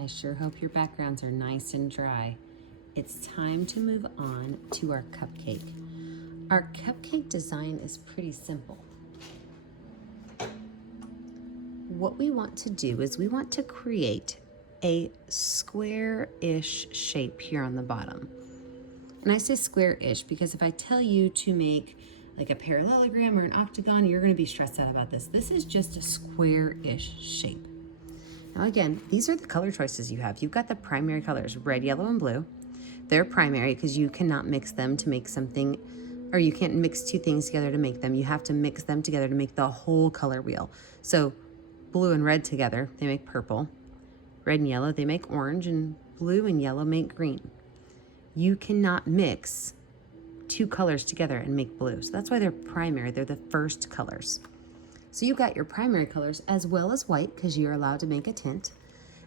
I sure hope your backgrounds are nice and dry. It's time to move on to our cupcake. Our cupcake design is pretty simple. What we want to do is we want to create a square-ish shape here on the bottom. And I say square-ish because if I tell you to make like a parallelogram or an octagon, you're going to be stressed out about this. This is just a square-ish shape. Now again, these are the color choices you have. You've got the primary colors, red, yellow, and blue. They're primary because you cannot mix them to make something, or you can't mix two things together to make them. You have to mix them together to make the whole color wheel. So blue and red together, they make purple. Red and yellow, they make orange, and blue and yellow make green. You cannot mix two colors together and make blue. So that's why they're primary. They're the first colors. So you've got your primary colors as well as white because you're allowed to make a tint.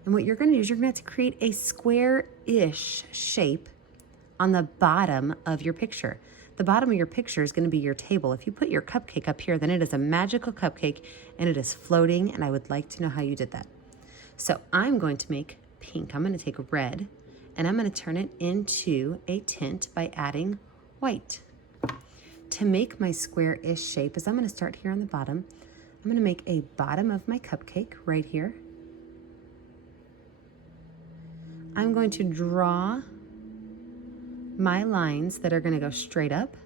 And what you're going to do is you're going to have to create a square-ish shape on the bottom of your picture. The bottom of your picture is going to be your table. If you put your cupcake up here, then it is a magical cupcake and it is floating, and I would like to know how you did that. So I'm going to make pink. I'm going to take red and I'm going to turn it into a tint by adding white. To make my square-ish shape is I'm going to start here on the bottom. I'm going to make a bottom of my cupcake right here. I'm going to draw my lines that are going to go straight up,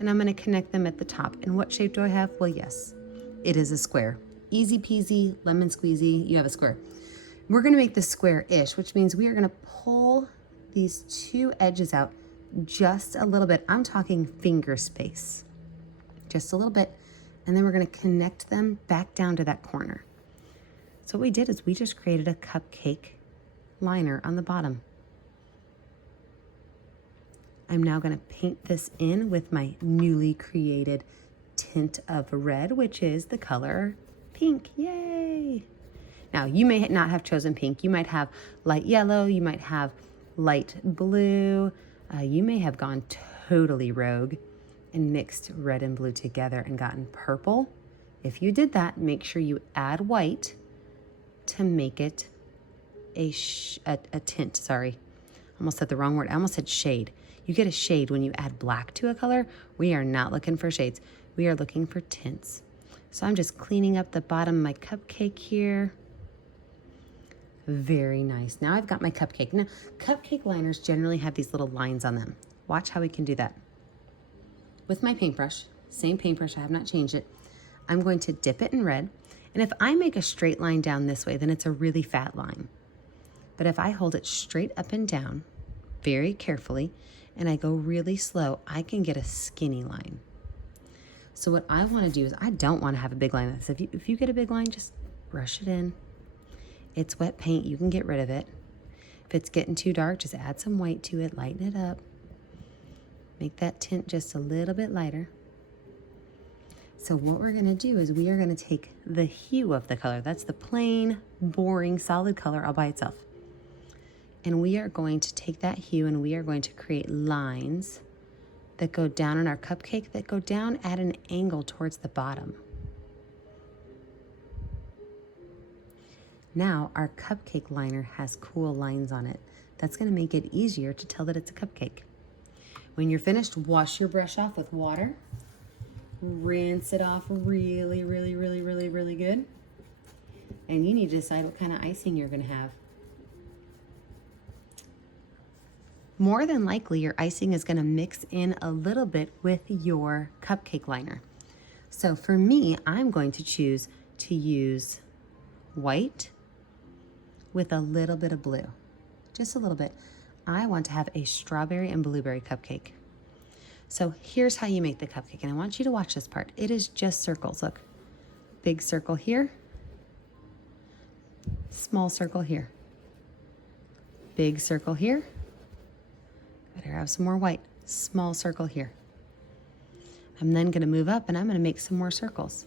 and I'm going to connect them at the top. And what shape do I have? Well, yes, it is a square. Easy peasy, lemon squeezy, you have a square. We're going to make this square-ish, which means we are going to pull these two edges out just a little bit. I'm talking finger space, just a little bit, and then we're going to connect them back down to that corner. So what we did is we just created a cupcake liner on the bottom. I'm now going to paint this in with my newly created tint of red, which is the color pink. Yay! Now, you may not have chosen pink. You might have light yellow. You might have light blue. You may have gone totally rogue and mixed red and blue together and gotten purple. If you did that, make sure you add white to make it a tint. Sorry, I almost said the wrong word. I almost said shade. You get a shade when you add black to a color. We are not looking for shades. We are looking for tints. So I'm just cleaning up the bottom of my cupcake here. Very nice. Now I've got my cupcake. Now, cupcake liners generally have these little lines on them. Watch how we can do that. With my paintbrush, same paintbrush, I have not changed it. I'm going to dip it in red. And if I make a straight line down this way, then it's a really fat line. But if I hold it straight up and down, very carefully, and I go really slow, I can get a skinny line. So what I want to do is I don't want to have a big line like this. If you get a big line, just brush it in. It's wet paint. You can get rid of it. If it's getting too dark, just add some white to it. Lighten it up. Make that tint just a little bit lighter. So what we're going to do is we are going to take the hue of the color. That's the plain, boring, solid color all by itself. And we are going to take that hue and we are going to create lines that go down on our cupcake, that go down at an angle towards the bottom. Now our cupcake liner has cool lines on it. That's going to make it easier to tell that it's a cupcake. When you're finished, wash your brush off with water. Rinse it off really, really, really, really, really good. And you need to decide what kind of icing you're going to have. More than likely, your icing is going to mix in a little bit with your cupcake liner. So for me, I'm going to choose to use white with a little bit of blue, just a little bit. I want to have a strawberry and blueberry cupcake. So here's how you make the cupcake, and I want you to watch this part. It is just circles. Look, big circle here, small circle here, big circle here. Better have some more white, small circle here. I'm then going to move up and I'm going to make some more circles.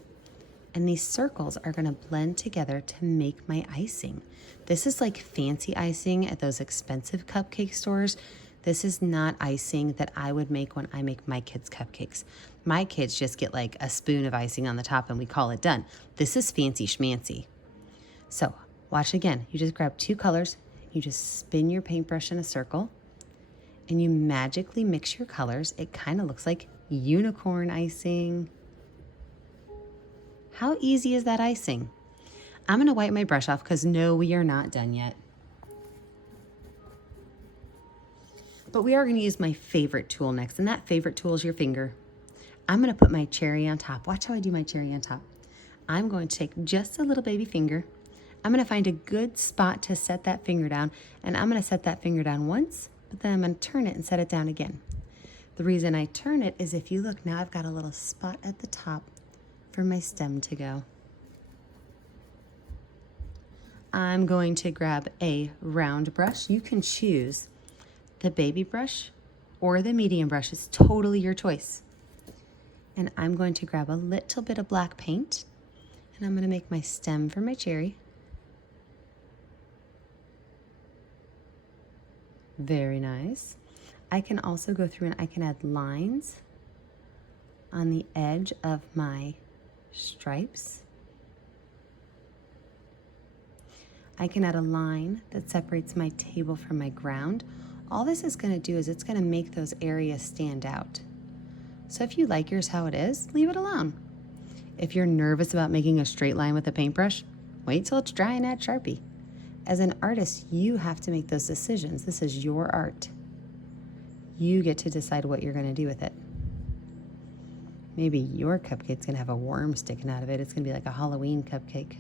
And these circles are going to blend together to make my icing. This is like fancy icing at those expensive cupcake stores. This is not icing that I would make when I make my kids' cupcakes. My kids just get like a spoon of icing on the top and we call it done. This is fancy schmancy. So Watch again. You just grab 2 colors, you just spin your paintbrush in a circle, and you magically mix your colors. It kind of looks like unicorn icing. How easy is that icing? I'm gonna wipe my brush off because no, we are not done yet. But we are gonna use my favorite tool next, and that favorite tool is your finger. I'm gonna put my cherry on top. Watch how I do my cherry on top. I'm going to take just a little baby finger. I'm gonna find a good spot to set that finger down, and I'm gonna set that finger down once, but then I'm gonna turn it and set it down again. The reason I turn it is if you look now, I've got a little spot at the top for my stem to go. I'm going to grab a round brush. You can choose the baby brush or the medium brush. It's totally your choice. And I'm going to grab a little bit of black paint, and I'm going to make my stem for my cherry. Very nice. I can also go through and I can add lines on the edge of my stripes. I can add a line that separates my table from my ground. All this is going to do is it's going to make those areas stand out. So if you like yours how it is, leave it alone. If you're nervous about making a straight line with a paintbrush, wait till it's dry and add Sharpie. As an artist, you have to make those decisions. This is your art. You get to decide what you're going to do with it. Maybe your cupcake's going to have a worm sticking out of it. It's going to be like a Halloween cupcake.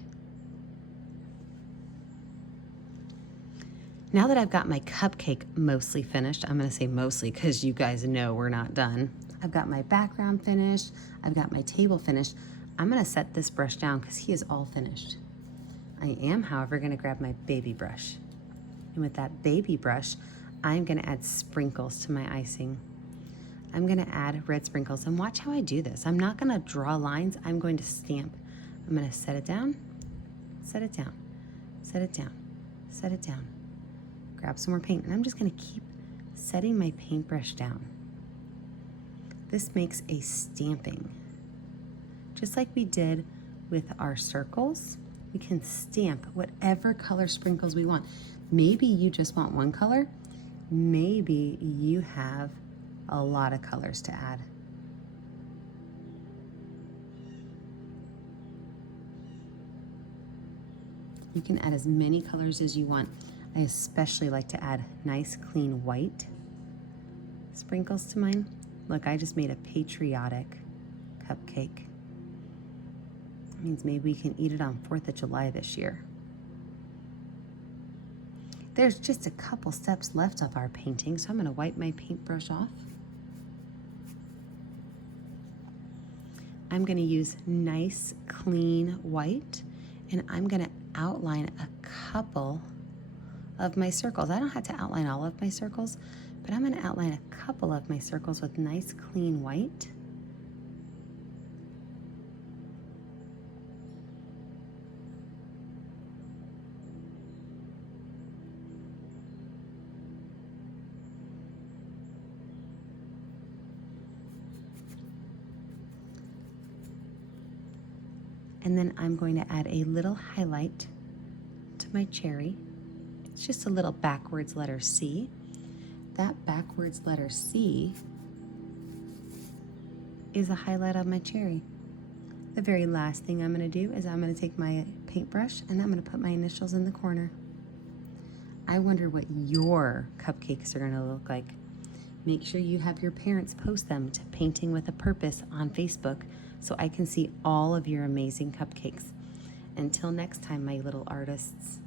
Now that I've got my cupcake mostly finished, I'm going to say mostly because you guys know we're not done. I've got my background finished. I've got my table finished. I'm going to set this brush down because he is all finished. I am, however, going to grab my baby brush. And with that baby brush, I'm going to add sprinkles to my icing. I'm going to add red sprinkles. And watch how I do this. I'm not going to draw lines. I'm going to stamp. I'm going to set it down, set it down, set it down, set it down. Grab some more paint, and I'm just going to keep setting my paintbrush down. This makes a stamping. Just like we did with our circles, we can stamp whatever color sprinkles we want. Maybe you just want one color. Maybe you have a lot of colors to add. You can add as many colors as you want. I especially like to add nice, clean white sprinkles to mine. Look, I just made a patriotic cupcake. That means maybe we can eat it on 4th of July this year. There's just a couple steps left of our painting, so I'm going to wipe my paintbrush off. I'm going to use nice, clean white, and I'm going to outline a couple of my circles. I don't have to outline all of my circles, but I'm going to outline a couple of my circles with nice clean white. And then I'm going to add a little highlight to my cherry. It's just a little backwards letter C. That backwards letter C is a highlight of my cherry. The very last thing I'm going to do is I'm going to take my paintbrush and I'm going to put my initials in the corner. I wonder what your cupcakes are going to look like. Make sure you have your parents post them to Painting with a Purpose on Facebook so I can see all of your amazing cupcakes. Until next time, my little artists.